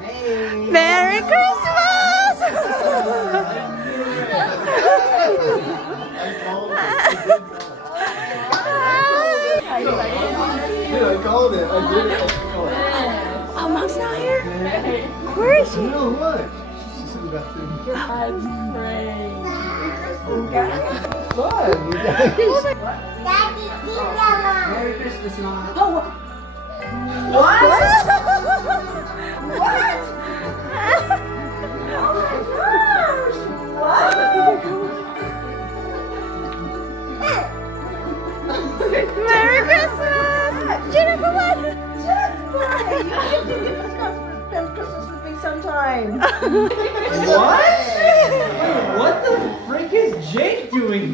Hey. Merry Christmas! I called it. I did it. Oh, Mom's not here? Where is she? No, what? She's in the bathroom. That's great. Fun, you guys. Merry Christmas, Mom. What? Merry Christmas! Gina, come on! Christmas with me sometime. What? What the frick is Jake doing here?